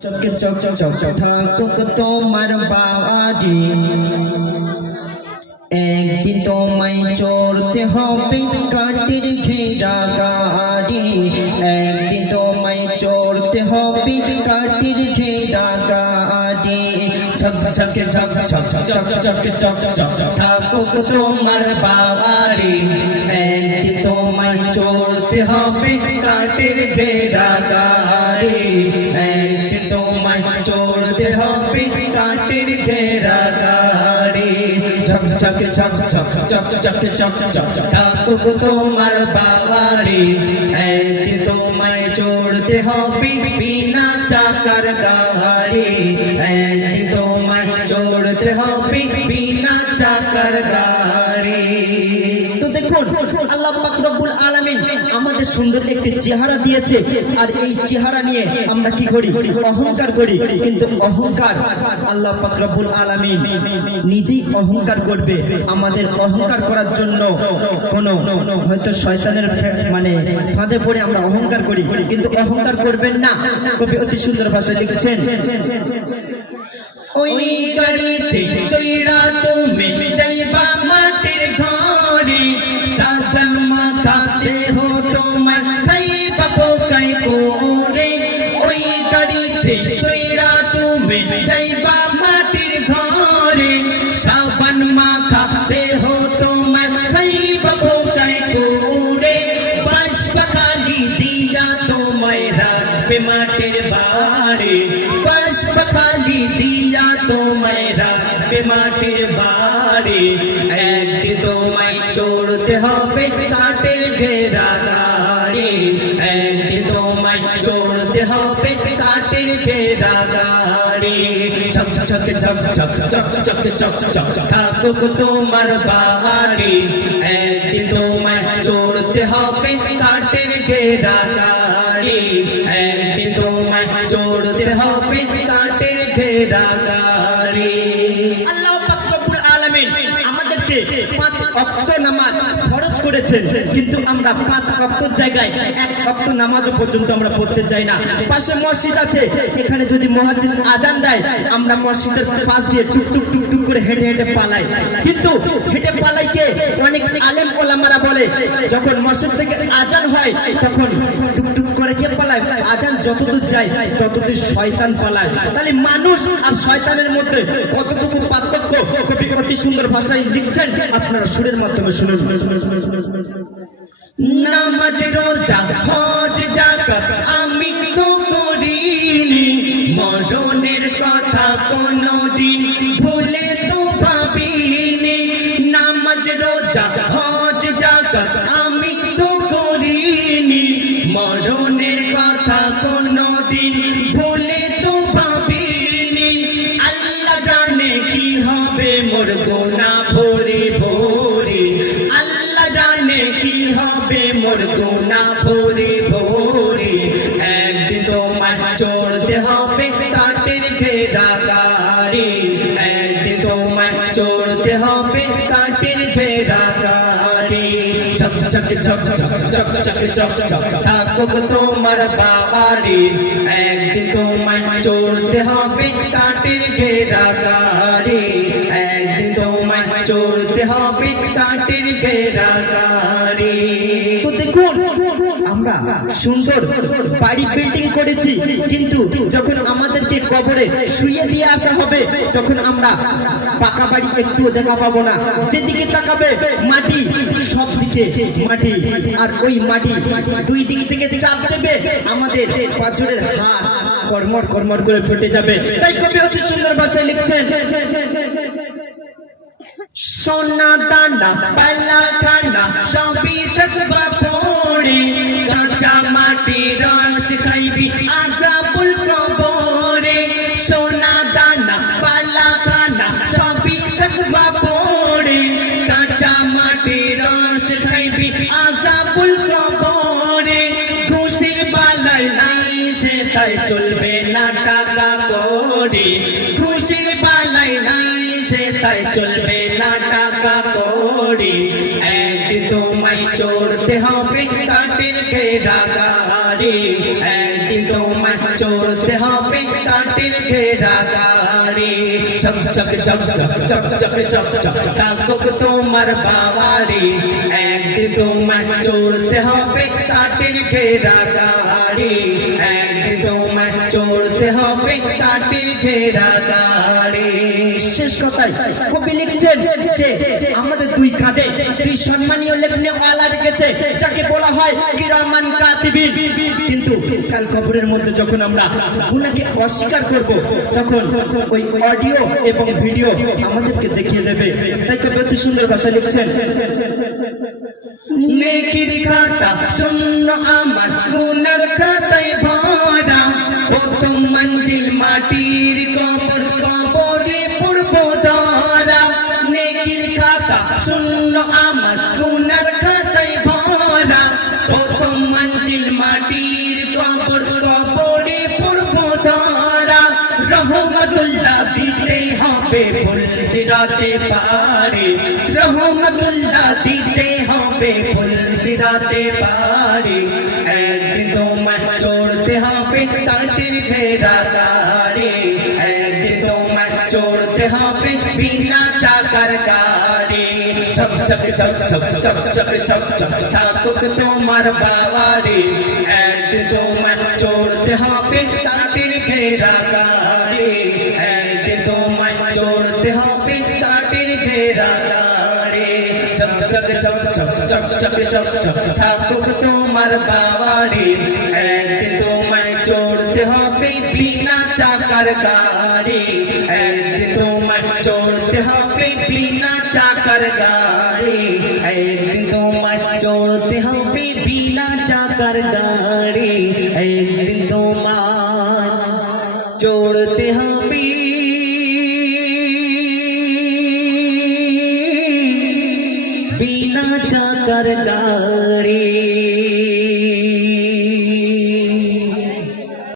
চক চক চক থাকুক তোমার বাড়ি, একদিন তোমায় চড়তে হবে কাঠের ঘেরা গাড়ি, একদিন তোমায় চড়তে হবে কাঠের ঘেরা গাড়ি। ঝক ঝক ঝক ঝক ঝক ঝক ঝক ঝক থাকুক তোমার বাড়ি, একদিন তোমায় চড়তে হবে কাঠের ঘেরা গাড়ি, একদিন তোমায় চড়তে হবে কাঠের ঘেরা গাড়ি। ঝক ঝক ঝক ঝক ঝক ঝক ঝক ঝক থাকুক তোমার বাড়ি, একদিন তোমায় চড়তে হবে বিনা চাকার গাড়ি, একদিন তোমায় চড়তে হবে বিনা চাকার গাড়ি। তো দেখুন, আল্লাহ পাক রব্বুল আলামিন আমাদের সুন্দর একটি চেহারা দিয়েছে, আর এই চেহারা নিয়ে আমরা কি করি? অহংকার করি। কিন্তু অহংকার আল্লাহ পাক রব্বুল আলামিন নিজেই অহংকার করবে। আমাদের অহংকার করার জন্য কোনো হয়তো শয়তানের ফাঁদে পড়ে আমরা অহংকার করি, কিন্তু অহংকার করবেন না। কবি অতি সুন্দর ভাষায় লিখছেন, ওই গাড়িতে চইড়া তুমি যাইবা মাটির ঘরে, সাজান মাথাতে হো তোমার খাইবা পোকাই করে। ওই গাড়িতে চইড়া তুমি যাইবা মাটির ঘরে, সাবান মাথাতে হো তোমার খাইবা পোকাই করে। বাঁশপাখালি দিয়া তোমায় রাখবে মাটির বাড়ি, বাঁশপাখালি দিয়া তোমায় রাখবে মাটির বাড়ি, একদিন তোমায় চড়তে হবে কাঠের ঘেরা গাড়ি, একদিন তোমায় চড়তে হবে কাঠের ঘেরা গাড়ি। ঝক ঝক ঝক ঝক ঝক ঝক ঝক ঝক থাকুক তোমার বাড়ি, একদিন তোমায় চড়তে হবে কাঠের ঘেরা গাড়ি, একদিন তোমায় চড়তে হবে কাঠের ঘেরা গাড়ি। আল্লাহ পাক রব্বুল আলামিন আমাদেরকে 5 ওয়াক্ত নামাজ ফরজ করেছেন, কিন্তু আমরা 5 ওয়াক্তের জায়গায় 1 ওয়াক্ত নামাজও পর্যন্ত আমরা পড়তে চাই না। পাশে মসজিদ আছে, এখানে যদি মুয়াজ্জিন আজান দেয় আমরা মসজিদের পাশ দিয়ে টুক টুক টুক টুক করে হেঁটে হেঁটে পালাই। কিন্তু হেঁটে পালাইকে অনেক আলেম ওলামারা বলে, যখন মসজিদ থেকে আজান হয় তখন টুক টুক করে কে পালায়? আজান যতদূর যায় ততদূর শয়তান পালায়। তাহলে মানুষ আর শয়তানের মধ্যে কতটুকু পার্থক্য কবি অতি সুন্দর ভাষায় লিখছেন, আপনারা সুরের মাধ্যমে শুনুন। নামাজ রোজা হজ যাকাত আমি তো করিনি, মরণের কথা কোনদিন ভুলে তো ভাবিনি। নামাজ রোজা হজ যাকাত আমি তো করিনি, মরণের কথা কোনদিন ভুলে তো ভাবিনি। আল্লাহ জানে কি হবে মোর গোনা ভরে ভরে, আল্লাহ জানে কি হবে মোর গোনা ভরে ভরে, একদিন তোমায় চড়তে হবে কাঠের ঘেরা গাড়ি, একদিন তোমায় চড়তে হবে কাঠের ঘেরা গাড়ি। ঝক ঝক ঝক ঝক ঝক ঝক ঝক ঝক থাকুক তোমার বাড়ি, একদিন তোমায় চড়তে হবে কাঠের ঘেরা গাড়ি, একদিন তোমায় চড়তে হবে কাঠের ঘেরা গাড়ি। তো দেখুন, আমরা সুন্দর বাড়ি বিল্ডিং করেছি, কিন্তু যখন আমাদেরকে কবরে শুইয়ে দিয়ে আসা হবে তখন আমরা পাকা বাড়ি একটুও দেখা পাবো না। যেদিকে তাকাবে মাটি, সব দিকে মাটি, আর ওই মাটি দুই দিক থেকে চাপ দেবে, আমাদের পাঁজরের হাড় কর্মর কর্মর করে ফেটে যাবে। তাই কবি অতি সুন্দর ভাষায় লিখছেন, সোনা দানা পালা খানা সবই থাকবা পড়ে, কাঁচা মাটি রস খাইবি আযাবুল কবরে। সোনা দানা পালা খানা সবই থাকবা পড়ে, কাঁচা মাটি রস খাইবি আযাবুল কবরে। খুশির বালাই নাই সে তাই চলবে না টাকা কড়ি, খুশির বালাই নাই সে তাই চলবে না টাকা কড়ি, একদিন তোমায় চড়তে হবে কাঠের ঘেরা গাড়ি, একদিন তোমায় চড়তে হবে কাঠের ঘেরা গাড়ি চক চক চক চক চক চক চক চক থাকুক তোমার বাবারি একদিন তোমায় চড়তে হবে কাঠের ঘেরা গাড়ি একদিন তোমায় চড়তে হবে কাঠের ঘেরা গাড়ি শেষ কথায় কবি লিখছেন যে আমাদের দুই কাঁধে দুই সম্মানীয় লেখনেওয়ালা রেখেছে যাকে বলা হয় কিরামান কাতিবিন কিন্তু কাল কবরের মধ্যে যখন আমরা গুনাহকে অস্বীকার করব তখন ওই অডিও এবং ভিডিও আমাদেরকে দেখিয়ে দেবে তাই কবি অতি সুন্দর ভাষা লিখছেন নেকির খাতা শূন্য আমার গুনার খাতায় ভরা প্রথম মঞ্জিল মাটির কবর কবরে পড়ব ধরা নেকির খাতা শূন্য আমার গুনার খাতায় ভরা প্রথম মঞ্জিল মাটির কবর কবরে পড়ব ধরা রহমতুল্লাহ দিতে হবে ফুল সিরাতে পারে রহমতুল্লাহ দিতে হবে ফুল সিরাতে পারে একদিন তোমায় চড়তে হবে কাঠের ঘেরা গাড়ি একদিন তোমায় চড়তে হবে বিনা চাকার গাড়ি চক চক চক চক চক চক চক চক থাকুক তোমার বাবারি একদিন তোমায় চড়তে হবে কাঠের ঘেরা গাড়ি একদিন তোমায় চড়তে হবে কাঠের ঘেরা গাড়ি চক চক চক চক চক চক চক চক থাকুক তোমার বাবারি একদিন তোমায় চড়তে হবে বিনা চাকার গাড়ি একদিন তোমায় চড়তে হবে বিনা চাকার গাড়ি একদিন তোমায় চড়তে হবে বিনা চাকার গাড়ি একদিন তোমায় চড়তে হবে বিনা চাকার গাড়ি।